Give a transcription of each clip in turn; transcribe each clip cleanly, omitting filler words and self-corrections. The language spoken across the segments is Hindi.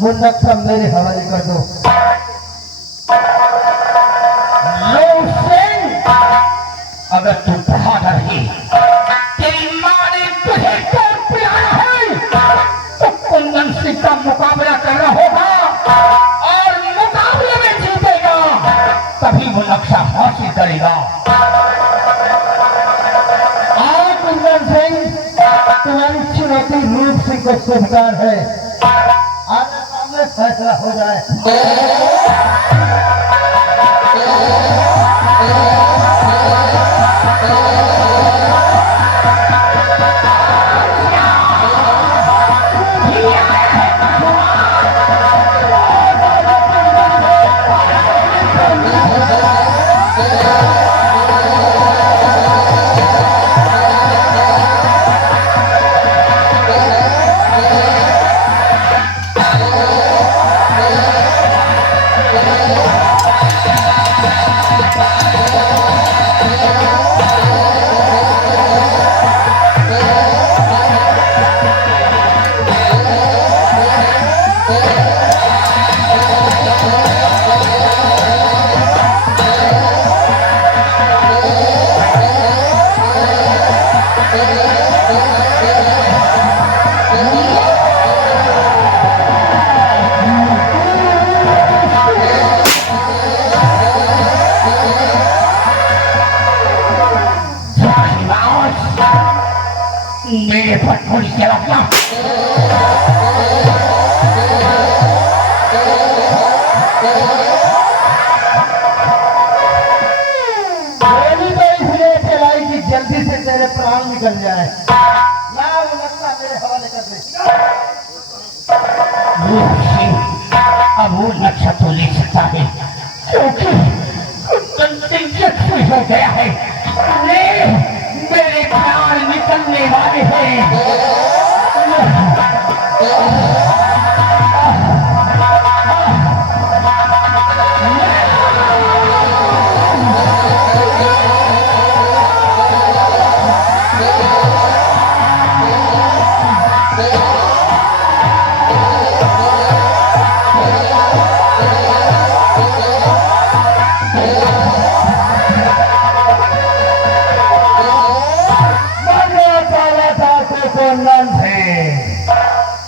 वो नक्शा मेरे हवाले कर दो। लो सिंह, अगर तू बहादुर है, तेरी माँ ने तुझे दूध पिलाया है, तो कुंदन सिंह का मुकाबला करना होगा और मुकाबले में जीतेगा तभी वो नक्शा हासिल करेगा। आओ कुंदन सिंह, तुम्हारी चुनौती रूप सिंह को स्वीकार है। आगे सामने फैसला हो जाए। मेरे पर थोड़ी सी लगना। गोली तो इसलिए चलाई कि जल्दी से तेरे प्राण निकल जाए। ना वो नक्शा मेरे हवाले कर दे। अब वो नक्शा तो ले सकता है क्योंकि कुंदन सिंह जख्मी हो गया है। मेरे प्राण निकलने वाले हैं।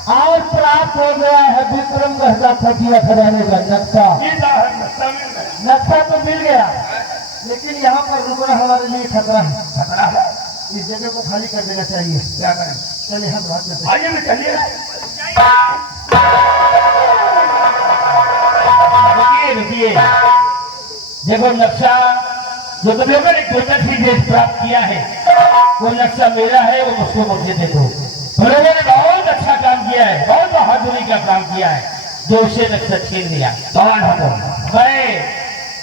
आज प्राप्त हो गया है विक्रमगढ़ का खटिया खजाने का नक्शा। नक्शा तो मिल गया, लेकिन यहाँ पर रुकना हमारे लिए खतरा है। इस जगह को खाली कर देना चाहिए। क्या करें? चलिए हम बात करते हैं। आइए में चलिए। रुकिए, देखो नक्शा जो तुम्हें मैंने कोई देश प्राप्त किया है, वो नक्शा मेरा है, वो उसको मुझे दे दो। लोगों ने बहुत अच्छा काम किया है, बहुत बहादुरी का काम किया है, जो उसे नक्शा छीन लिया। कौन हो? मैं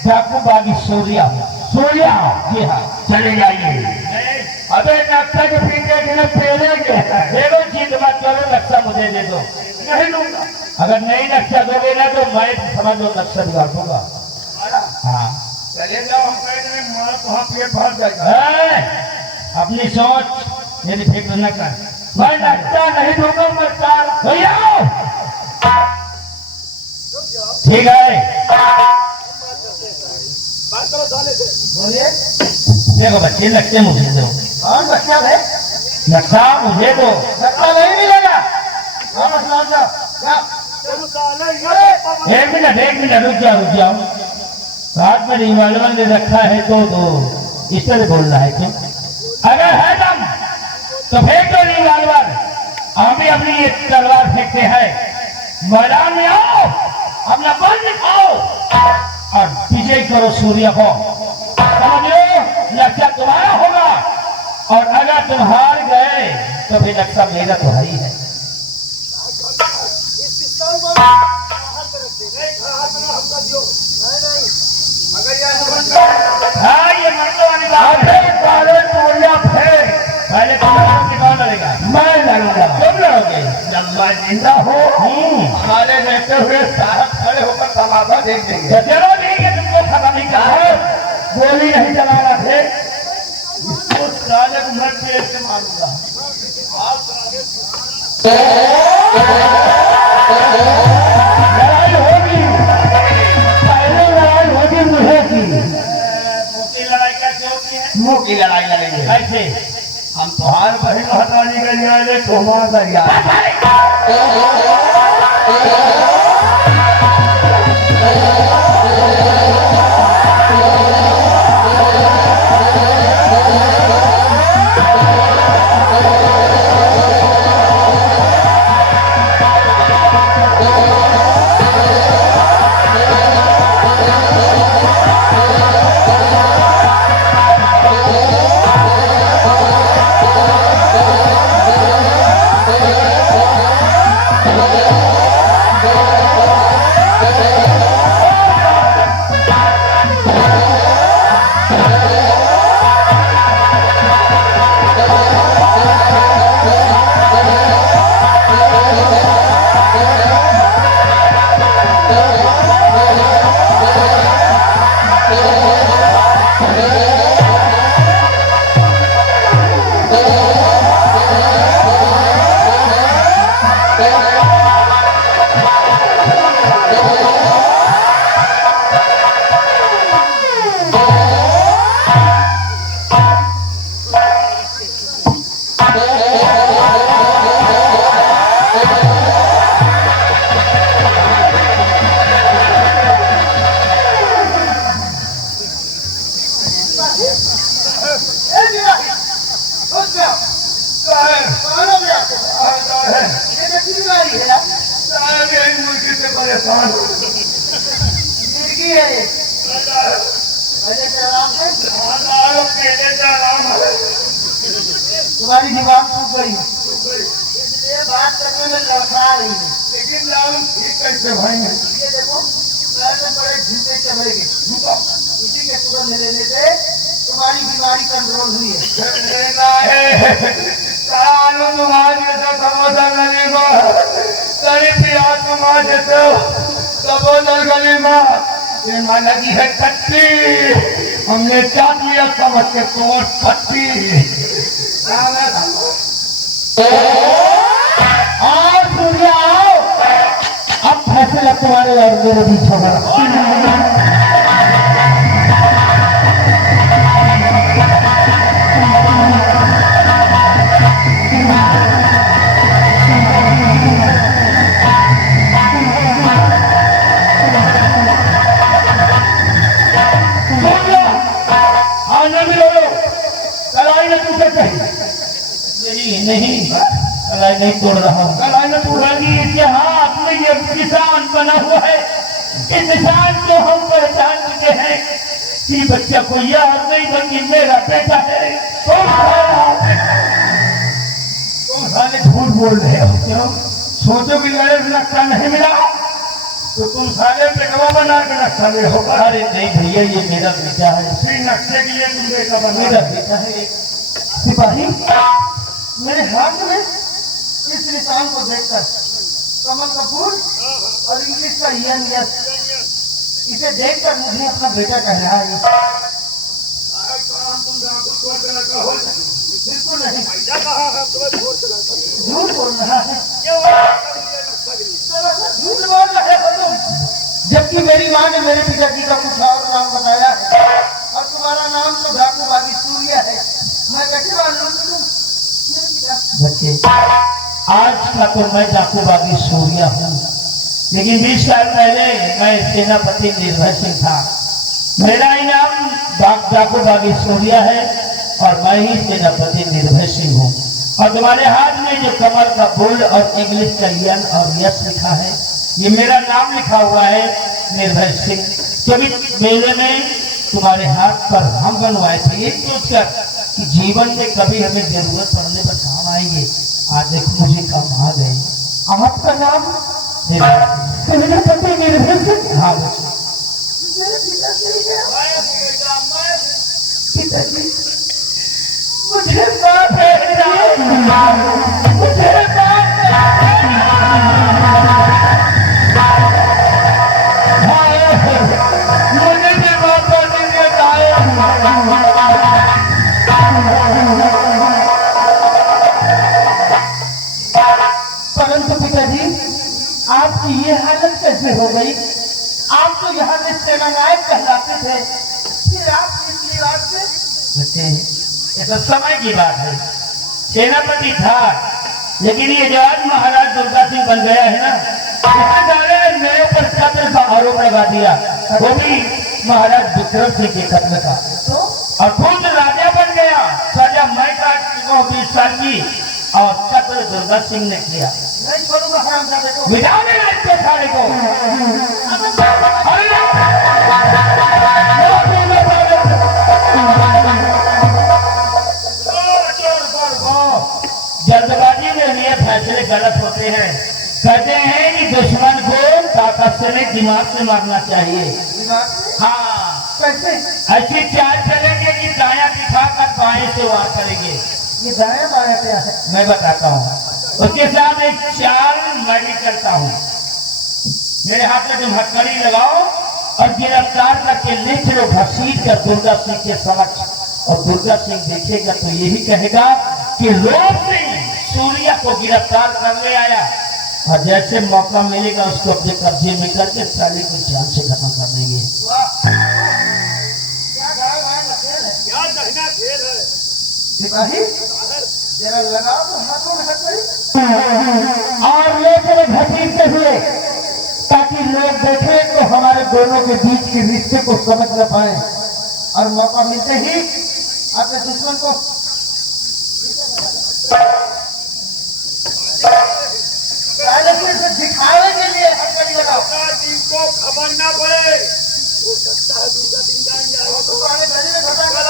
डाकू बागी सूर्या हूँ। सूर्या? जी हाँ। चले जाइए। अबे नक्शा के पीछे के पेड़े के देखो, जीत बात करो, नक्शा मुझे दे दो। नहीं लूंगा। अगर नहीं नक्शा दोगे ना तो मैं समझ लो नक्शा बिगाड़ दूंगा। हाँ चले जाओ, हम पेट भर जाएगा। अपनी सोच यदि फिक्र न कर, मैं नक्शा नहीं दूंगा। भैया ठीक है, बोलिए। देखो बच्चे नक्शे मुझे दो। कौन बच्चा है? नक्शा मुझे दो। नक्शा नहीं मिलेगा। एक मिनट रुक जाओ। हाथ में रिवॉल्वर ने रखा है तो दो, इस तरह बोलना है क्यों? अगर है दम तो फेंक दो रिवॉल्वर। हम भी अपनी ये तलवार फेंकते हैं। मैदान में आओ, अपना बल दिखाओ और विजय करो सूर्य को। समझो, नक्शा तुम्हारा होगा और अगर तुम हार गए तो फिर नक्शा मेरा तो है ही है। हाँ, ये मर्दों वाली बात है। पहले तुम कौन लड़ेगा? मैं लड़ूंगा। तुम लड़ोगे? जब मैं जिंदा हो हमारे रहते हुए साहब खड़े होकर तमाशा देख देंगे। तो चलो ठीक है, तुमको खत्म ही कहा, गोली नहीं चलाना थे, इसको साले को मैं पेट से मारूंगा। आप किस्मों की लड़ाई लड़ेंगे। कैसे? हम तुम्हारे बहन हटाने के लिए आए, तुम्हारा दरिया तुम्हारी जीवान सूख गई, इसलिए बात करने में लड़खड़ा रही है। लेकिन लाल ठीक कैसे भाएंगे? ये देखो पैर में बड़े झूठे चढ़ेंगे, इसी के शुगर में लेने से तुम्हारी बीमारी कंट्रोल हुई है। तुम्हारे तो समोसा गली में तरी पिया, तुम्हारे तो समोसा गली में ये माला की है कट्टी, हमने चाट लिया समझ के कोट पट्टी। और सूर्या आओ, अब फैसला तुम्हारे और मेरे बीच होगा। नहीं कलाई नहीं तोड़ रहा हूँ, कलाई में तोड़ेगी। इसके हाथ में ये निशान बना हुआ है, इस निशान को हम पहचान चुके हैं कि बच्चा कोई याद नहीं बल्कि मेरा बेटा है। तुम साले झूठ बोल रहे हो। क्यों? सोचो कि मेरे नक्शा नहीं मिला तो तुम साले पेटवा बना के नक्शा ले होगा। अरे नहीं भैया, ये मेरा बेटा है, उसी नक्शे के लिए तुम बेटा बना। मेरा बेटा है। सिपाही, मेरे हाथ में इस निशान को देखकर कमल का फूल और इंग्लिश का यस, इसे देखकर मुझे अपना बेटा कह रहा है। बिल्कुल नहीं, झूठ बोल रहा है। झूठ बोल रहे हो तुम, जबकि मेरी माँ ने मेरे पिताजी का कुछ और नाम बताया है और तुम्हारा नाम तो डाकू बागी सूर्या है। मैं कैसे मालूम तुम बच्चे? आज का तो मैं डाकू बागी सूर्या हूँ, लेकिन 20 साल पहले मैं सेनापति निर्भय सिंह था। मेरा ही नाम डाकू बागी सूर्या है और मैं ही सेनापति निर्भय सिंह हूँ। और तुम्हारे हाथ में जो कमल का फूल और इंग्लिश का यन और यस लिखा है, ये मेरा नाम लिखा हुआ है निर्भय सिंह। कभी मेले में तुम्हारे हाथ पर हम बनवाए थे, ये सोचकर कि जीवन में कभी हमें जरूरत पड़ने पर काम आएंगे। आज देखो मुझे काम आ गए। आपका नाम सेनापति निर्भय सिंह? हाँ पिताजी, मुझे माफ है, मुझे माफ परंतु पिताजी, आपकी ये हालत कैसे हो गई? आप तो यहाँ के सेना नायक कहलाते थे, फिर आप इस रिवाज से ये तो समय की बात है। सेनापति था, लेकिन ये जो आज महाराज दुर्गा सिंह बन गया है ना, इसने सारे मेरे ऊपर कत्ल का आरोप लगा दिया, वो भी महाराज विक्रम सिंह के कत्ल का। और खुद राजा बन गया, सजा मैं काट चुका हूँ 20 साल की, और कत्ल दुर्गा सिंह ने किया। नहीं छोड़ूंगा हरामजादे को। विधान है इसके सारे को। जल्दबाजी में लिए फैसले गलत होते हैं। कहते हैं कि दुश्मन को ताकत से नहीं दिमाग से मारना चाहिए। हाँ, कैसे? ऐसी चाल चलेंगे कि दाया दिखाकर बाएं से वार करेंगे। ये दाया बाया क्या है? मैं बताता हूँ। उसके साथ एक चाल मैं भी करता हूँ। मेरे हाथ में तुम हथकड़ी लगाओ और गिरफ्तार करके ले चलो घसीट कर दुर्गा सिंह के समक्ष। और दुर्गा सिंह देखेगा तो यही कहेगा कि लोग सिंह सूर्या को गिरफ्तार कर ले आया, और जैसे मौका मिलेगा उसको अपने कब्जे में करके साले को जान से खत्म कर देंगे। सिपाही जरा लगाओ तो हाथों में हथकड़ी। और ले चले घसीटते हुए, ताकि लोग देखें तो हमारे दोनों के बीच के रिश्ते को समझ न पाए, और मौका मिलते ही अपने दुश्मन को दिखावे के लिए हथकड़ी लगाओ। खबर ना पड़े, हो सकता है दूसरा दिन जाएंगे तो आगे गली में घटा कर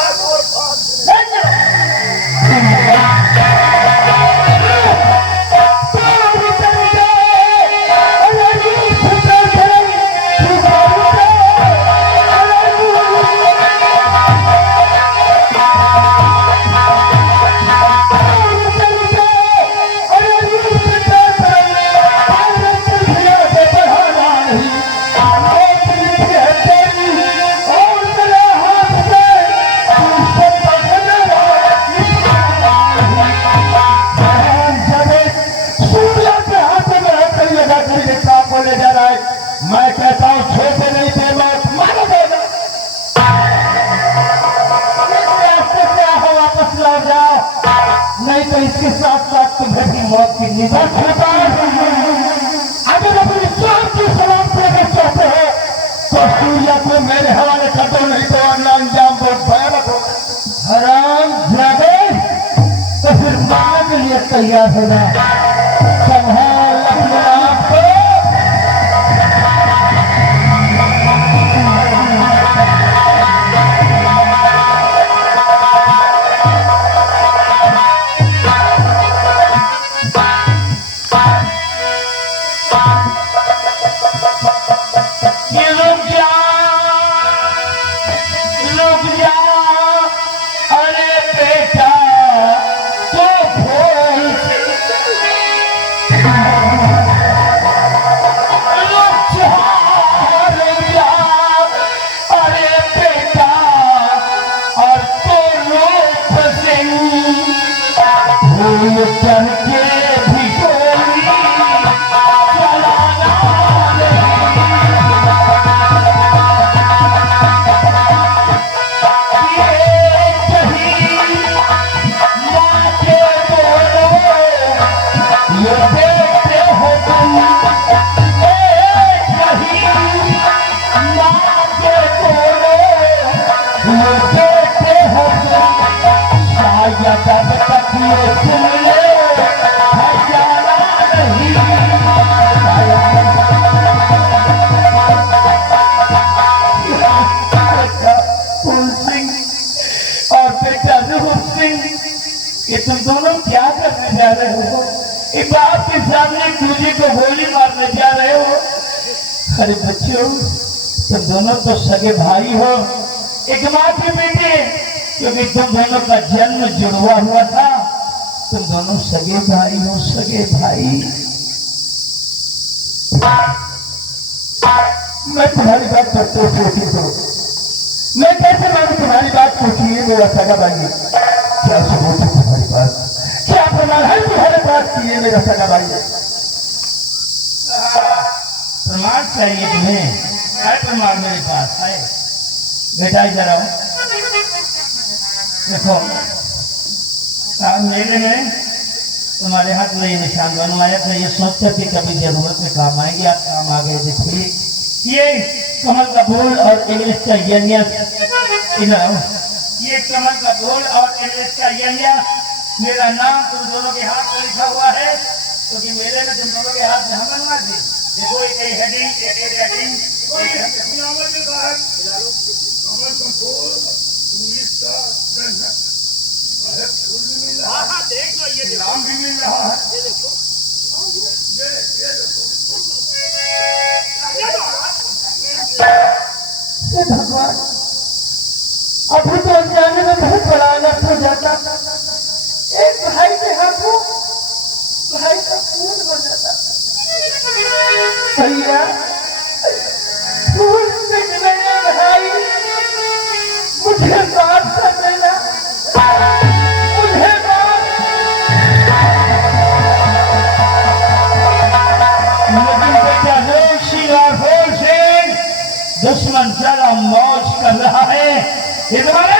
मैं कहता हूँ छोटे नहीं थे मारो देगा। रास्ते से आओ, वापस लौट जाओ, नहीं तो इसके साथ साथ तुम्हें भी मौत की निशान होता है। अगर अपनी जान की सलामत लेकर चाहते हो तो सूर्या को मेरे हवाले कर दो, नहीं तो अगला अंजाम बहुत भयानक होगा। हराम जादे, तो फिर मारने के लिए तैयार होना। संभाल अपने आप को। तुम दोनों क्या करने जा रहे हो? एक बाप के सामने दूसरे को गोली मारने जा रहे हो। अरे बच्चों, तुम दोनों तो सगे भाई हो, एक माँ के बेटे, क्योंकि तुम दोनों का जन्म जुड़वा हुआ था। तुम दोनों सगे भाई हो, सगे भाई। मैं तुम्हारी बात करते हो, मैं कैसे मानू तुम्हारी बात को कि ये मेरा सगा भाई है? क्या सबूत है तुम्हारी बात? क्या प्रमाण है तुम्हारे पास कि ये मेरा सगा भाई है? प्रमाण चाहिए तुम्हें? है प्रमाण मेरे पास है। बेटा इधर आओ। देखो मेले में तुम्हारे हाथ में ये निशान बनवाया था, ये सोचते थे कभी जरूरत में काम आएंगे, आप काम आ गए। देखिए ये कमल का फूल और इंग्लिश का यनियस, ये कमल का फूल और इंग्लिश का यनियस मेरा नाम तुम दोनों के हाथ में लिखा हुआ है, क्योंकि तो मेले में तुम दोनों के हाथ में हम बनवा दी। देखो एक हेडिंग, एक हेडिंग, कमल का फूल इंग्लिश का फूल भी मिल रहा है, देख लो ये नाम भी मिल रहा है, ये देखो ये देखो भगवान अभी तो अनजाने में बहुत बड़ा अनर्थ हो जाता। एक भाई के हाथों भाई का खून हो जाता। भैया फूल बिकने भाई मुझे माफ कर देना, मुझे माफ। लेकिन बेटा दुश्मन चला मौज कर रहा है, ये तुम्हारा